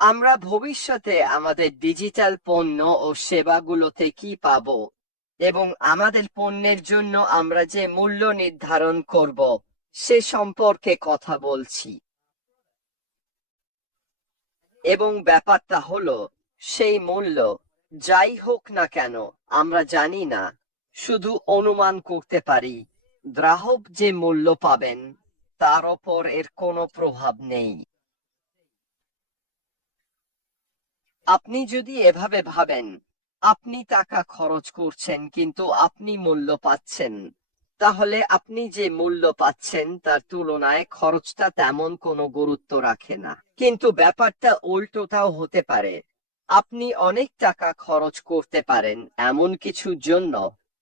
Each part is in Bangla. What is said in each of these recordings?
আমরা ভবিষ্যতে আমাদের ডিজিটাল পণ্য ও সেবাগুলোতে কি পাবো এবং আমাদের পণ্যের জন্য আমরা যে মূল্য নির্ধারণ করব সে সম্পর্কে কথা বলছি। এবং ব্যাপারটা হলো, সেই মূল্য যাই হোক না কেন আমরা জানি না, শুধু অনুমান করতে পারি। গ্রাহক যে মূল্য পাবেন তার ওপর এর কোনো প্রভাব নেই। আপনি যদি এভাবে ভাবেন, আপনি টাকা খরচ করছেন কিন্তু আপনি মূল্য পাচ্ছেন, তাহলে আপনি যে মূল্য পাচ্ছেন তার তুলনায় খরচটা তেমন কোনো গুরুত্ব রাখে না। কিন্তু ব্যাপারটা উল্টোটাও হতে পারে। আপনি অনেক টাকা খরচ করতে পারেন এমন কিছুর জন্য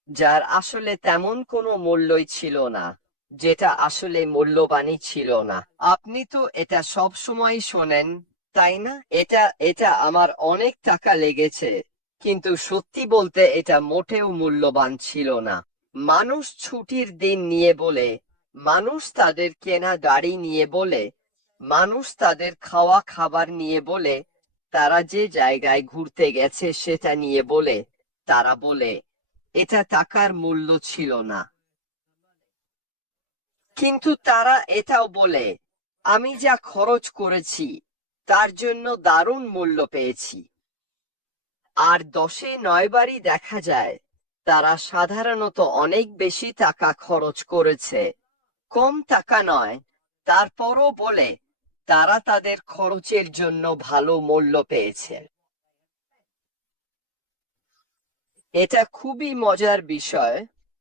যার আসলে তেমন কোনো মূল্যই ছিল না, যেটা আসলে মূল্যবানই ছিল না। আপনি তো এটা সব সময় শোনেন, তাই না? এটা এটা আমার অনেক টাকা লেগেছে, কিন্তু সত্যি বলতে এটা মোটেও মূল্যবান ছিল না। মানুষ ছুটির দিন নিয়ে বলে, মানুষ তাদের কেনা গাড়ি নিয়ে বলে, মানুষ তাদের খাওয়া খাবার নিয়ে বলে, তারা যে জায়গায় ঘুরতে গেছে সেটা নিয়ে বলে, তারা বলে এটা টাকার মূল্য ছিল না। কিন্তু তারা এটাও বলে, আমি যা খরচ করেছি তার জন্য দারুণ মূল্য পেয়েছি। আর 10-9 বারই দেখা যায় তারা সাধারণত অনেক বেশি টাকা খরচ করেছে, কম টাকা নয়। তারপরও বলে তারা তাদের খরচের জন্য ভালো মূল্য পেয়েছে। এটা খুবই মজার বিষয়।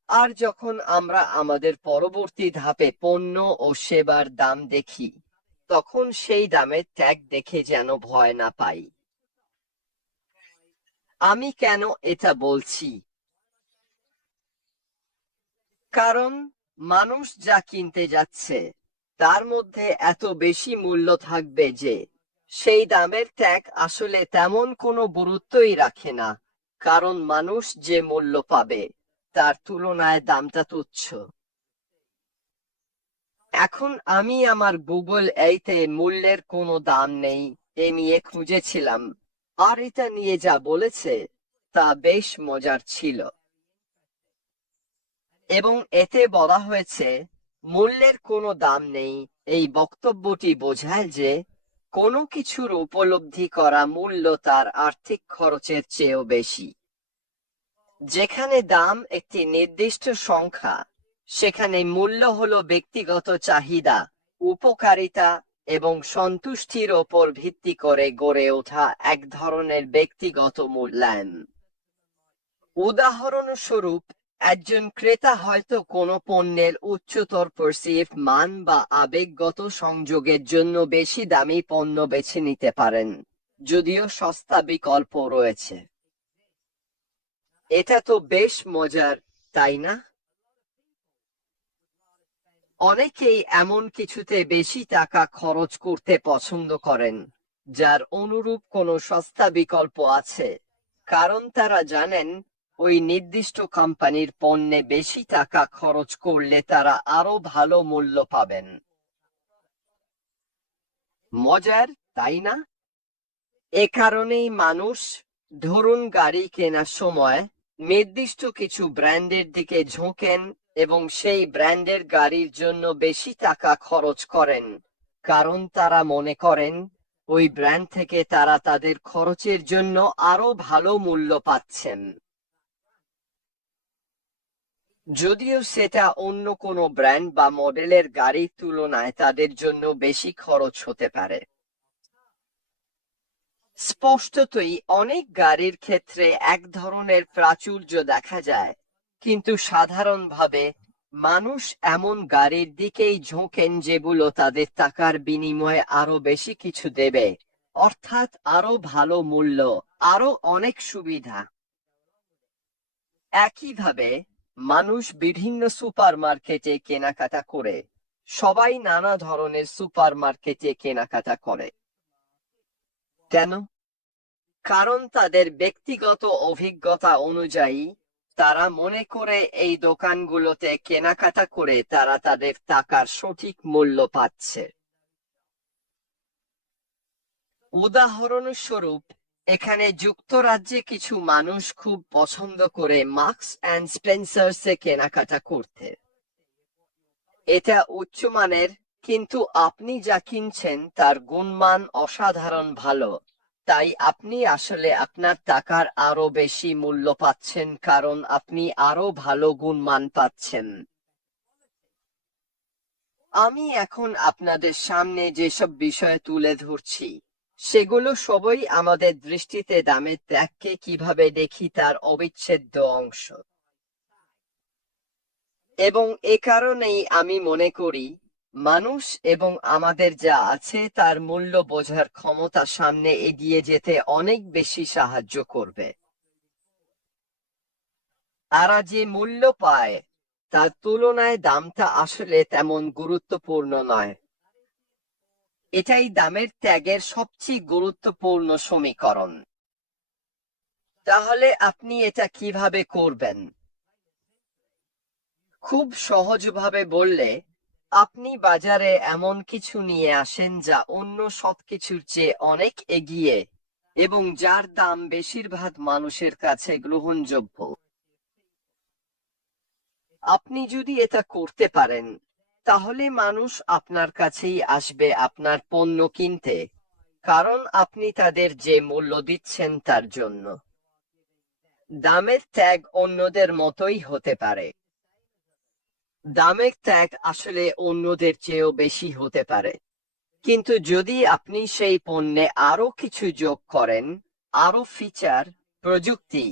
আর যখন আমরা আমাদের পরবর্তী ধাপে পণ্য ও সেবার দাম দেখি, তখন সেই দামের ট্যাগ দেখে যেন ভয় না পাই। আমি কেন এটা বলছি? কারণ মানুষ যা কিনতে যাচ্ছে তার মধ্যে এত বেশি মূল্য থাকবে যে সেই দামের ট্যাগ আসলে তেমন কোনো গুরুত্বই রাখে না, কারণ মানুষ যে মূল্য পাবে তার তুলনায় দামটা তুচ্ছ। এখন আমি আমার গুগল এইতে মূল্যের কোনো দাম নেই এ নিয়ে খুঁজেছিলাম, আর এটা নিয়ে যা বলেছে তা বেশ মজার ছিল। এবং এতে বলা হয়েছে মূল্যের কোনো দাম নেই। এই বক্তব্যটি বোঝায় যে কোনো কিছুর উপলব্ধি করা মূল্য তার আর্থিক খরচের চেয়েও বেশি। যেখানে দাম একটি নির্দিষ্ট সংখ্যা, সেখানে মূল্য হলো ব্যক্তিগত চাহিদা, উপকারিতা এবং সন্তুষ্টির ওপর ভিত্তি করে গড়ে ওঠা এক ধরনের ব্যক্তিগত মূল্যায়ন। উদাহরণস্বরূপ, একজন ক্রেতা হয়তো কোনো পণ্যের উচ্চতর পারসিভ মান বা আবেগগত সংযোগের জন্য বেশি দামি পণ্য বেছে নিতে পারেন, যদিও সস্তা বিকল্প রয়েছে। এটা তো বেশ মজার, তাই না? অনেকেই এমন কিছুতে বেশি টাকা খরচ করতে পছন্দ করেন যার অনুরূপ কোনো সস্তা বিকল্প আছে, কারণ তারা জানেন ওই নির্দিষ্ট কোম্পানির পণ্যে বেশি টাকা খরচ করলে তারা আরো ভালো মূল্য পাবেন। মজার, তাই না? এ কারণেই মানুষ, ধরুন গাড়ি কেনার সময় নির্দিষ্ট কিছু ব্র্যান্ডের দিকে ঝোঁকেন এবং সেই ব্র্যান্ডের গাড়ির জন্য বেশি টাকা খরচ করেন, কারণ তারা মনে করেন ওই ব্র্যান্ড থেকে তারা তাদের খরচের জন্য আরো ভালো মূল্য পাচ্ছেন, যদিও সেটা অন্য কোনো ব্র্যান্ড বা মডেলের গাড়ির তুলনায় তাদের জন্য বেশি খরচ হতে পারে। স্পষ্টতই অনেক গাড়ির ক্ষেত্রে এক ধরনের প্রাচুর্য দেখা যায়, কিন্তু সাধারণভাবে মানুষ এমন গাড়ির দিকেই ঝোঁকেন যেগুলো তাদের টাকার বিনিময়ে আরো বেশি কিছু দেবে, অর্থাৎ আরো ভালো মূল্য, আরো অনেক সুবিধা। একইভাবে মানুষ বিভিন্ন সুপারমার্কেটে কেনাকাটা করে। সবাই নানা ধরনের সুপারমার্কেটে কেনাকাটা করে। কেন? কারণ তাদের ব্যক্তিগত অভিজ্ঞতা অনুযায়ী তারা মনে করে এই দোকানগুলোতে কেনাকাটা করে তারা তাদের টাকার সঠিক মূল্য পাচ্ছে। উদাহরণস্বরূপ, এখানে যুক্তরাজ্যে কিছু মানুষ খুব পছন্দ করে মার্কস অ্যান্ড স্পেন্সার্সে কেনাকাটা করতে। এটা উচ্চমানের, কিন্তু আপনি যা কিনছেন তার গুণমান অসাধারণ ভালো। তাই আপনি আসলে আপনার টাকার আরো বেশি মূল্য পাচ্ছেন, কারণ আপনি আরো ভালো গুণমান পাচ্ছেন। আমি এখন আপনাদের সামনে যেসব বিষয় তুলে ধরছি, সেগুলো সবই আমাদের দৃষ্টিতে দামের ত্যাগকে কিভাবে দেখি তার অবিচ্ছেদ্য অংশ। এবং এ কারণেই আমি মনে করি, মানুষ এবং আমাদের যা আছে তার মূল্য বোঝার ক্ষমতা সামনে এগিয়ে যেতে অনেক বেশি সাহায্য করবে। তারা যে মূল্য পায় তার তুলনায় দামটা আসলে তেমন গুরুত্বপূর্ণ নয়। এটাই দামের ত্যাগের সবচেয়ে গুরুত্বপূর্ণ সমীকরণ। তাহলে আপনি এটা কিভাবে করবেন? খুব সহজভাবে বললে, আপনি বাজারে এমন কিছু নিয়ে আসেন যা অন্য সবকিছুর চেয়ে অনেক এগিয়ে এবং যার দাম বেশিরভাগ মানুষের কাছে গ্রহণযোগ্য। আপনি যদি এটা করতে পারেন, তাহলে মানুষ আপনার কাছেই আসবে আপনার পণ্য কিনতে, কারণ আপনি তাদের যে মূল্য দিচ্ছেন তার জন্য। দামের ত্যাগ অন্যদের মতোই হতে পারে। দামের ত্যাগ আসলে অন্যদের চেয়েও বেশি হতে পারে, কিন্তু যদি আপনি সেই পণ্যে আরো কিছু যোগ করেন, আরো ফিচার, প্রযুক্তি,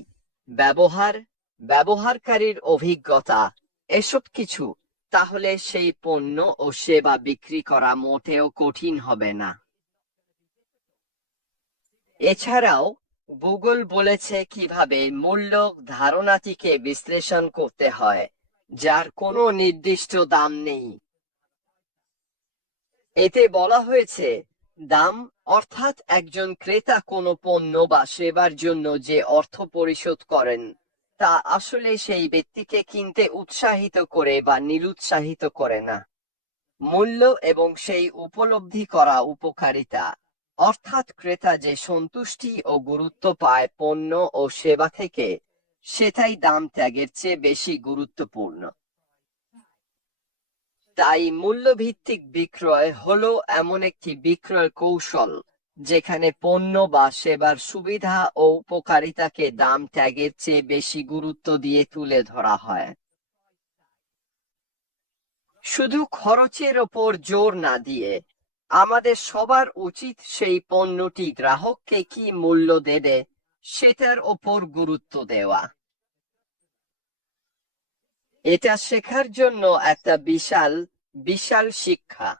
ব্যবহার, ব্যবহারকারীর অভিজ্ঞতা, এসব কিছু, তাহলে সেই পণ্য ও সেবা বিক্রি করা মোটেও কঠিন হবে না। এছাড়াও গুগল বলেছে কিভাবে মূল্য ধারণাটিকে বিশ্লেষণ করতে হয়, যার কোনো নির্দিষ্ট দাম নেই। এতে বলা হয়েছে, দাম অর্থাৎ একজন ক্রেতা কোনো পণ্য বা সেবার জন্য যে অর্থ পরিশোধ করেন, তা আসলে সেই ব্যক্তিকে কিনতে উৎসাহিত করে বা নিরুৎসাহিত করে না। মূল্য এবং সেই উপলব্ধি করা উপকারিতা, অর্থাৎ ক্রেতা যে সন্তুষ্টি ও গুরুত্ব পায় পণ্য ও সেবা থেকে, সেটাই দাম ত্যাগের চেয়ে বেশি গুরুত্বপূর্ণ। তাই মূল্যভিত্তিক বিক্রয় হলো এমন একটি বিক্রয় কৌশল যেখানে পণ্য বা সেবার সুবিধা ও উপকারিতাকে দাম ত্যাগের চেয়ে বেশি গুরুত্ব দিয়ে তুলে ধরা হয়। শুধু খরচের ওপর জোর না দিয়ে, আমাদের সবার উচিত সেই পণ্যটি গ্রাহককে কি মূল্য দেবে সেটার ওপর গুরুত্ব দেওয়া। এটা শেখার জন্য একটা বিশাল বিশাল শিক্ষা।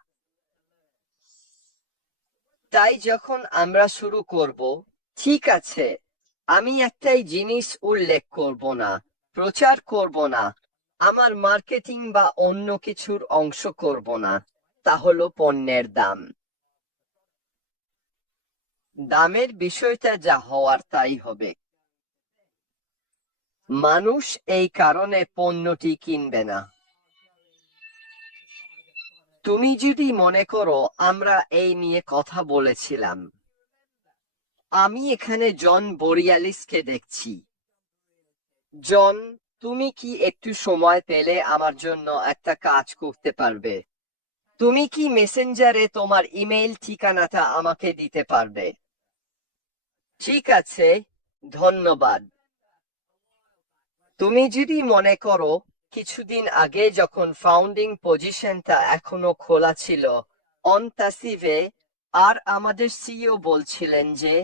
তাই যখন আমরা শুরু করব, ঠিক আছে, আমি একটাই জিনিস উল্লেখ করব না, প্রচার করব না, আমার মার্কেটিং বা অন্য কিছুর অংশ করব না, তা হলো পণ্যের দাম। দামের বিষয়টা যা হওয়ার তাই হবে। মানুষ এই কারণে পণ্যটি কিনবে না। তুমি যদি মনে করো আমরা এই নিয়ে কথা বলেছিলাম, আমি এখানে জন বরিয়ালিসকে দেখছি। জন, তুমি কি একটু সময় পেলে আমার জন্য একটা কাজ করতে পারবে? তুমি কি মেসেঞ্জারে তোমার ইমেইল ঠিকানাটা আমাকে দিতে পারবে? ঠিক আছে, ধন্যবাদ। তুমি যদি মনে করো, কিছুদিন আগে যখন ফাউন্ডিং পজিশনটা এখনো খোলা ছিল অন তাসিভে, আর আমাদের সিইও বলছিলেন যে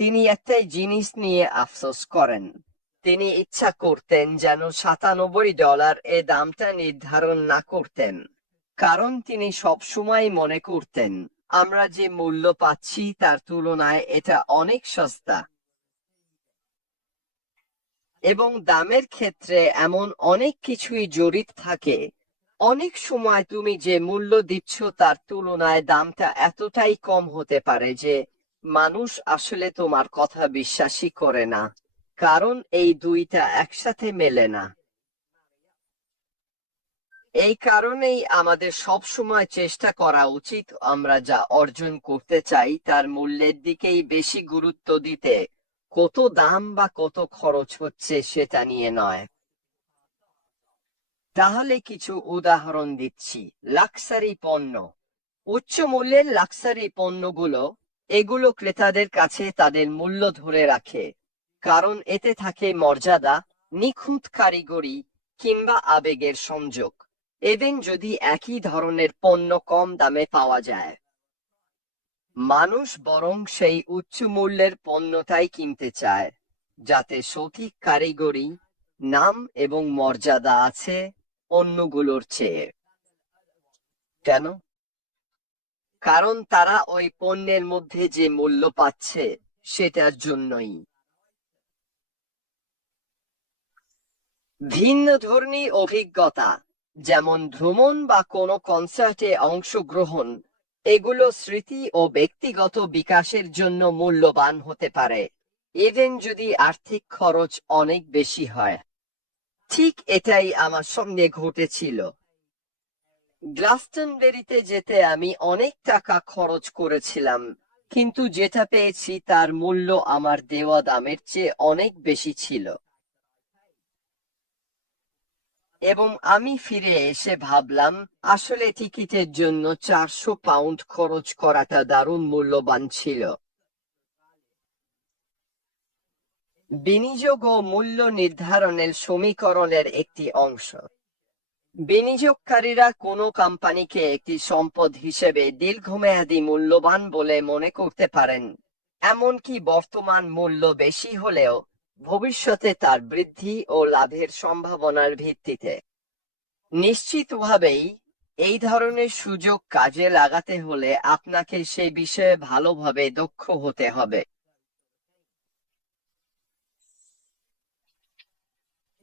তিনি একটাই জিনিস নিয়ে আফসোস করেন, তিনি ইচ্ছা করতেন যেন $97 এ দামটা নির্ধারণ না করতেন, কারণ তিনি সবসময় মনে করতেন আমরা যে মূল্য পাচ্ছি তার তুলনায় এটা অনেক সস্তা। এবং দামের ক্ষেত্রে এমন অনেক কিছুই জড়িত থাকে। অনেক সময় তুমি যে মূল্য দিচ্ছ তার তুলনায় দামটা এতটাই কম হতে পারে যে মানুষ আসলে তোমার কথা বিশ্বাসই করে না, কারণ এই দুইটা একসাথে মেলে না। এই কারণেই আমাদের সবসময় চেষ্টা করা উচিত আমরা যা অর্জন করতে চাই তার মূল্যের দিকেই বেশি গুরুত্ব দিতে, কত দাম বা কত খরচ হচ্ছে সেটা নিয়ে নয়। তাহলে কিছু উদাহরণ দিচ্ছি। লাক্সারি পণ্য। উচ্চ মূল্যের লাক্সারি পণ্যগুলো, এগুলো ক্রেতাদের কাছে তাদের মূল্য ধরে রাখে, কারণ এতে থাকে মর্যাদা, নিখুঁত কারিগরি কিংবা আবেগের সংযোগ। এবং যদি একই ধরনের পণ্য কম দামে পাওয়া যায়, মানুষ বরং সেই উচ্চ মূল্যের পণ্যটাই কিনতে চায়, যাতে সঠিক কারিগরি, নাম এবং মর্যাদা আছে অন্যগুলোর চেয়ে। কেন? কারণ তারা ওই পণ্যের মধ্যে যে মূল্য পাচ্ছে সেটার জন্যই। ভিন্ন ধর্মী অভিজ্ঞতা, যেমন ভ্রমণ বা কোনো কনসার্টে অংশগ্রহণ, এগুলো স্মৃতি ও ব্যক্তিগত বিকাশের জন্য মূল্যবান হতে পারে, ইভেন যদি আর্থিক খরচ অনেক বেশি হয়। ঠিক এটাই আমার সঙ্গে ঘটেছিল। গ্লাসটনবেরিতে যেতে আমি অনেক টাকা খরচ করেছিলাম, কিন্তু যেটা পেয়েছি তার মূল্য আমার দেওয়া দামের চেয়ে অনেক বেশি ছিল। এবং আমি ফিরে এসে ভাবলাম, আসলে টিকিটের জন্য 400 পাউন্ড খরচ করাটা দারুণ মূল্যবান ছিল। বিনিয়োগ ও মূল্য নির্ধারণের সমীকরণের একটি অংশ। বিনিয়োগকারীরা কোনো কোম্পানিকে একটি সম্পদ হিসেবে দীর্ঘমেয়াদী মূল্যবান বলে মনে করতে পারেন, এমনকি বর্তমান মূল্য বেশি হলেও ভবিষ্যতে তার বৃদ্ধি ও লাভের সম্ভাবনার ভিত্তিতে। নিশ্চিতভাবেই এই ধরনের সুযোগ কাজে লাগাতে হলে আপনাকে সে বিষয়ে ভালোভাবে দক্ষ হতে হবে।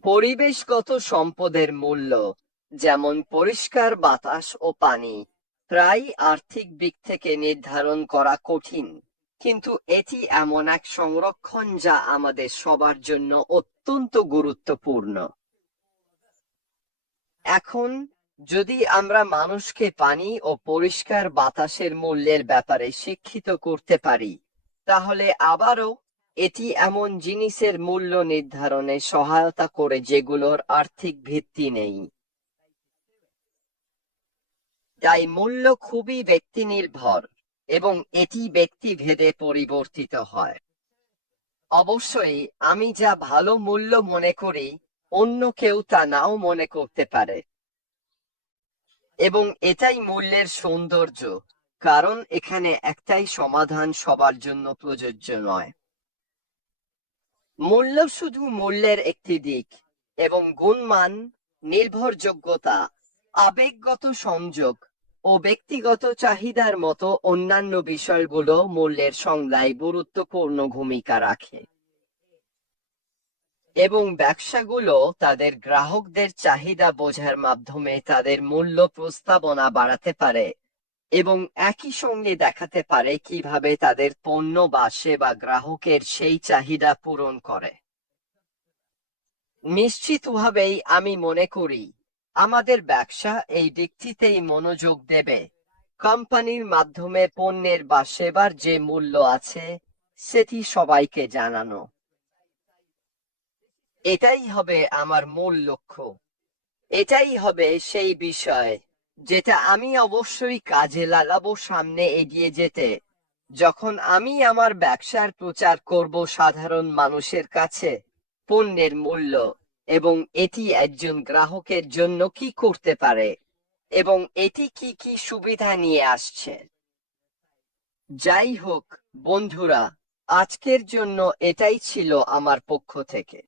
পরিবেশগত সম্পদের মূল্য, যেমন পরিষ্কার বাতাস ও পানি, প্রায় আর্থিক দিক থেকে নির্ধারণ করা কঠিন, কিন্তু এটি এমন এক সংরক্ষণ যা আমাদের সবার জন্য অত্যন্ত গুরুত্বপূর্ণ। এখন, যদি আমরা মানুষকে পানি ও পরিষ্কার বাতাসের মূল্যের ব্যাপারে শিক্ষিত করতে পারি, তাহলে আবারও এটি এমন জিনিসের মূল্য নির্ধারণে সহায়তা করে যেগুলোর আর্থিক ভিত্তি নেই। তাই মূল্য খুবই ব্যক্তিনির্ভর এবং এটি ব্যক্তিভেদে পরিবর্তিত হয়। অবশ্যই আমি যা ভালো মূল্য মনে করি অন্য কেউ তা নাও মনে করতে পারে, এবং এটাই মূল্যের সৌন্দর্য, কারণ এখানে একটাই সমাধান সবার জন্য প্রযোজ্য নয়। মূল্য শুধু মূল্যের একটি দিক, এবং গুণমান, নির্ভরযোগ্যতা, আবেগগত সংযোগ ও ব্যক্তিগত চাহিদার মতো অন্যান্য বিষয়গুলো মূল্যের সংজ্ঞায় গুরুত্বপূর্ণ ভূমিকা রাখে। এবং ব্যবসাগুলো তাদের গ্রাহকদের চাহিদা বোঝার মাধ্যমে তাদের মূল্য প্রস্তাবনা বাড়াতে পারে এবং একই সঙ্গে দেখাতে পারে কিভাবে তাদের পণ্য বা সেবা গ্রাহকের সেই চাহিদা পূরণ করে। নিশ্চিতভাবেই আমি মনে করি আমাদের ব্যবসা এই দিকটিতেই মনোযোগ দেবে। কোম্পানির মাধ্যমে পণ্যের বা সেবার যে মূল্য আছে সেটি সবাইকে জানানো। এটাই হবে আমার মূল লক্ষ্য। এটাই হবে সেই বিষয় যেটা আমি অবশ্যই কাজে লাগাবো সামনে এগিয়ে যেতে, যখন আমি আমার ব্যবসার প্রচার করব সাধারণ মানুষের কাছে পণ্যের মূল্য এবং এটি একজন গ্রাহকের জন্য কি করতে পারে এবং এটি কি কি সুবিধা নিয়ে আসছে। যাই হোক বন্ধুরা, আজকের জন্য এটাই ছিল আমার পক্ষ থেকে।